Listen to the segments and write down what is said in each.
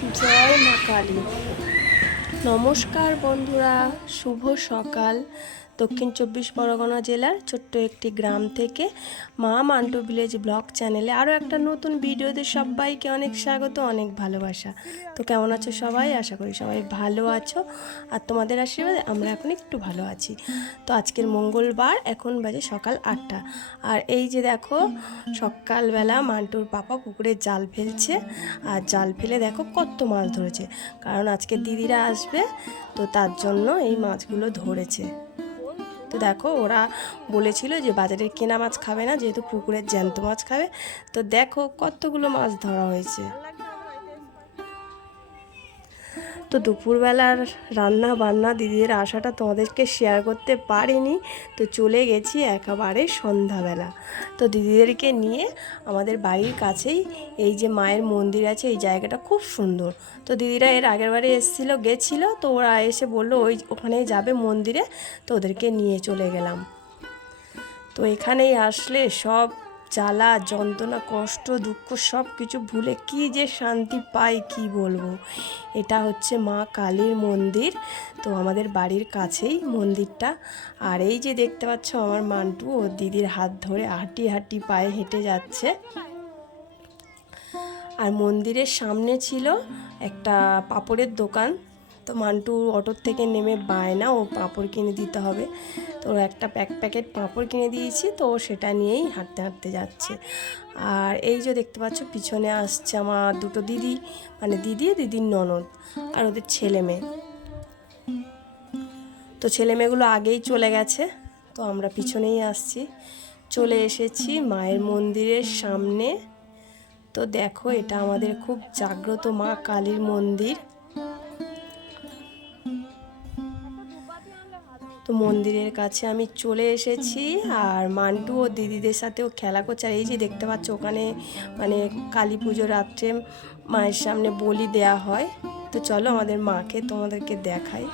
জয় মা কালী। নমস্কার বন্ধুরা শুভ সকাল। দক্ষিণ চব্বিশ পরগনা জেলার ছোট্ট একটি গ্রাম থেকে মা মান্টু ভিলেজ ব্লগ চ্যানেলে আরও একটা নতুন ভিডিওতে সবাইকে অনেক স্বাগত, অনেক ভালোবাসা। তো কেমন আছো সবাই? আশা করি সবাই ভালো আছো। আর তোমাদের আশীর্বাদে আমরা এখন একটু ভালো আছি। তো আজকের মঙ্গলবার, এখন বাজে সকাল আটটা। আর এই যে দেখো, সকালবেলা মান্টুর পাপা পুকুরে জাল ফেলছে। আর জাল ফেলে দেখো কত মাছ ধরেছে। কারণ আজকে দিদিরা আসবে, তো তার জন্য এই মাছগুলো ধরেছে। তো দেখো ওরা বলেছিল যে বাজারের কেনা মাছ খাবে না, যেহেতু পুকুরের জ্যান্ত মাছ খাবে। তো দেখো কতগুলো মাছ ধরা হয়েছে। তো দুপুরবেলার রান্না বান্না দিদিদের আশাটা তোমাদেরকে শেয়ার করতে পারিনি, তো চলে গেছি একেবারে সন্ধ্যাবেলা। তো দিদিদেরকে নিয়ে আমাদের বাড়ির কাছেই এই যে মায়ের মন্দির আছে, এই জায়গাটা খুব সুন্দর। তো দিদিরা এর আগের বারে এসেছিল, গেছিল, তো ওরা এসে বলল, ওই ওখানে যাবে মন্দিরে। তো ওদেরকে নিয়ে চলে গেলাম। তো এখানেই আসলে সব জ্বালা, যন্ত্রণা, কষ্ট, দুঃখ সব কিছু ভুলে কি যে শান্তি পাই, কি বলব? এটা হচ্ছে মা কালীর মন্দির। তো আমাদের বাড়ির কাছেই মন্দিরটা। আর এই যে দেখতে পাচ্ছ আমার মান্টু, ও দিদির হাত ধরে হাঁটি হাঁটি পায়ে হেঁটে যাচ্ছে। আর মন্দিরের সামনে ছিল একটা পাপড়ের দোকান। তো মান্টু অটোর থেকে নেমে বায়না, ও পাঁপড় কিনে দিতে হবে। তো একটা প্যাক প্যাকেট পাঁপড় কিনে দিয়েছি, তো সেটা নিয়েই হাঁটতে হাঁটতে যাচ্ছে। আর এই যে দেখতে পাচ্ছ, পিছনে আসছে আমার দুটো দিদি মানে দিদি, দিদির ননদ আর ওদের ছেলে মেয়ে। তো ছেলে মেয়েগুলো আগেই চলে গেছে, তো আমরা পিছনেই আসছি। চলে এসেছি মায়ের মন্দিরের সামনে। তো দেখো, এটা আমাদের খুব জাগ্রত মা কালীর মন্দির। তো মন্দিরের কাছে আমি চলে এসেছি আর মান্টু ও দিদিদের সাথেও খেলা করছে। আর এই যে দেখতে পাচ্ছ ওখানে মানে কালী পুজো রাত্রে মায়ের সামনে বলি দেয়া হয়। তো চলো আমাদের মাকে তোমাদেরকে দেখাই।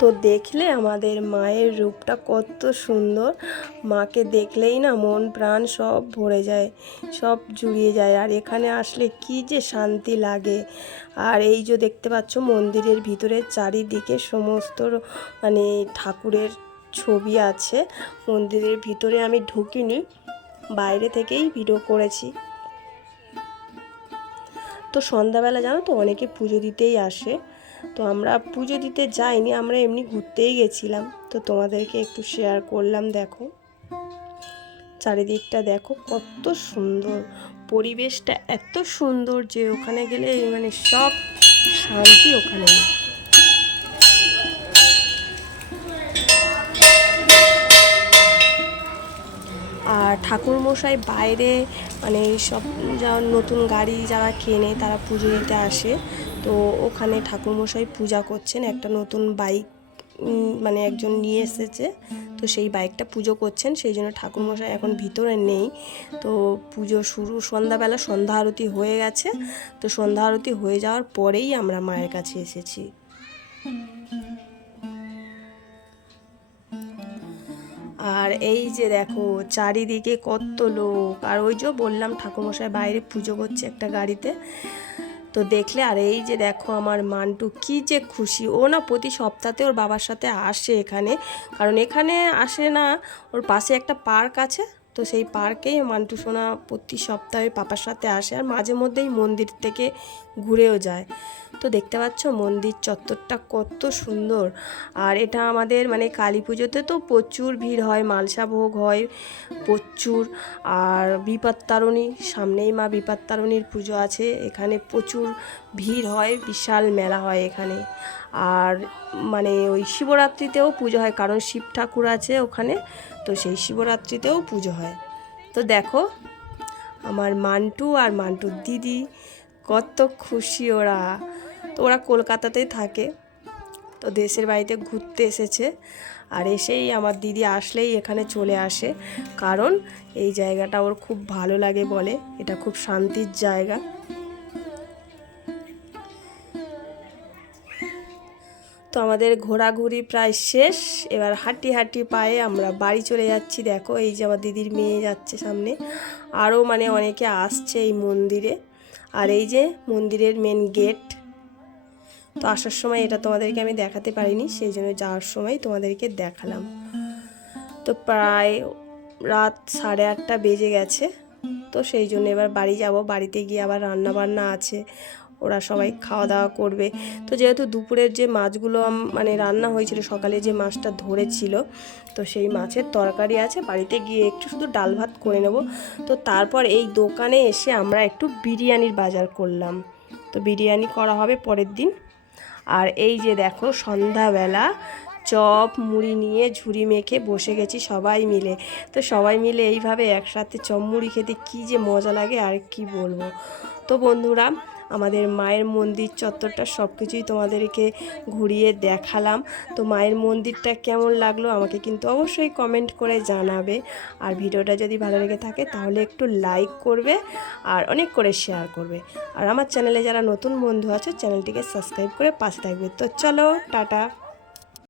তো দেখলে আমাদের মায়ের রূপটা কত সুন্দর। মাকে দেখলেই না মন প্রাণ সব ভরে যায়, সব জুড়িয়ে যায়। আর এখানে আসলে কি যে শান্তি লাগে। আর এই যে দেখতে পাচ্ছ মন্দিরের ভিতরে চারিদিকে সমস্ত মানে ঠাকুরের ছবি আছে। মন্দিরের ভিতরে আমি ঢুকিনি, বাইরে থেকেই ভিডিও করেছি। তো সন্ধ্যাবেলা জানো তো অনেকে পুজো দিতেই আসে। তো আমরা পুজো দিতে যাইনি, আমরা এমনি ঘুরতেই গেছিলাম। তো তোমাদেরকে একটু শেয়ার করলাম, দেখো। চারিদিকটা দেখো, কত সুন্দর। পরিবেশটা এত সুন্দর যে ওখানে গেলে মানে সব শান্তি ওখানে আর ঠাকুরমশাই বাইরে মানে সব যা নতুন গাড়ি যারা কেনে তারা পুজো দিতে আসে। তো ওখানে ঠাকুরমশাই পূজা করছেন, একটা নতুন বাইক মানে একজন নিয়ে এসেছে। তো সেই বাইকটা পুজো করছেন, সেই জন্য ঠাকুরমশাই এখন ভিতরে নেই। তো পুজো শুরু, সন্ধ্যাবেলা সন্ধ্যা আরতি হয়ে গেছে। তো সন্ধ্যা আরতি হয়ে যাওয়ার পরেই আমরা মায়ের কাছে এসেছি। আর এই যে দেখো, চারিদিকে কত লোক। আর ওই যে বললাম, ঠাকুরমশাই বাইরে পুজো করছে একটা গাড়িতে। তো দেখলে, আর এই যে দেখো আমার মান্টু, কি যে খুশি। ও না প্রতি সপ্তাহে ওর বাবার সাথে আসে এখানে। কারণ এখানে আসে না, ওর পাশে একটা পার্ক আছে। তো সেই পার্কেই মান্টু সোনা প্রতি সপ্তাহে পাপার সাথে আসে। আর মাঝে মধ্যেই মন্দির থেকে ঘুরেও যায়। তো দেখতে পাচ্ছ মন্দির চত্বরটা কত সুন্দর। আর এটা আমাদের মানে কালী পুজোতে তো প্রচুর ভিড় হয়, মালসা ভোগ হয় প্রচুর। আর বিপত্তারণী, সামনেই মা বিপত্তারণীর পুজো আছে, এখানে প্রচুর ভিড় হয়, বিশাল মেলা হয় এখানে। আর মানে ওই শিবরাত্রিতেও পুজো হয়, কারণ শিব ঠাকুর আছে ওখানে, তো সেই শিবরাত্রিতেও পুজো হয়। তো দেখো, আমার মান্টু আর মান্টুর দিদি, কত খুশি ওরা। তো ওরা কলকাতাতেই থাকে। তো দেশের বাড়িতে ঘুরতে এসেছে। আর এসেই আমার দিদি আসলেই এখানে চলে আসে। কারণ এই জায়গাটা ওর খুব ভালো লাগে বলে। এটা খুব শান্তির জায়গা। তো আমাদের ঘোরাঘুরি প্রায় শেষ। এবার হাঁটি হাঁটি পায়ে আমরা বাড়ি চলে যাচ্ছি। দেখো এই যে আমার দিদির মেয়ে যাচ্ছে সামনে। আরও মানে অনেকে আসছে এই মন্দিরে। আর এই যে মন্দিরের মেন গেট তো আসার সময় এটা তোমাদেরকে আমি দেখাতে পারিনি, সেই জন্য যাওয়ার সময় তোমাদেরকে দেখালাম। তো প্রায় রাত সাড়ে আটটা বেজে গেছে, তো সেই জন্য এবার বাড়ি যাব। বাড়িতে গিয়ে আবার রান্না বান্না আছে, ওরা সবাই খাওয়া দাওয়া করবে। তো যেহেতু দুপুরের যে মাছগুলো মানে রান্না হয়েছিল, সকালে যে মাছটা ধরেছিল, তো সেই মাছের তরকারি আছে, বাড়িতে গিয়ে একটু শুধু ডাল ভাত করে নেব। তো তারপর এই দোকানে এসে আমরা একটু বিরিয়ানির বাজার করলাম। তো বিরিয়ানি করা হবে পরের দিন। আর এই যে দেখো সন্ধ্যাবেলা চপ, মুড়ি নিয়ে ঝুড়ি মেখে বসে গেছি সবাই মিলে। তো সবাই মিলে এইভাবে একসাথে চপ, মুড়ি খেতে কী যে মজা লাগে আর কি বলব। তো বন্ধুরা আমাদের মায়ের মন্দির চত্বরটা সব কিছুই তোমাদেরকে ঘুরিয়ে দেখালাম। তো মায়ের মন্দিরটা কেমন লাগল আমাকে কিন্তু অবশ্যই কমেন্ট করে জানাবে। আর ভিডিওটা যদি ভালো লেগে থাকে তাহলে একটু লাইক করবে আর অনেক করে শেয়ার করবে। আর আমার চ্যানেলে যারা নতুন বন্ধু আছে চ্যানেলটিকে সাবস্ক্রাইব করে পাশে থাকবে। তো চলো, টাটা।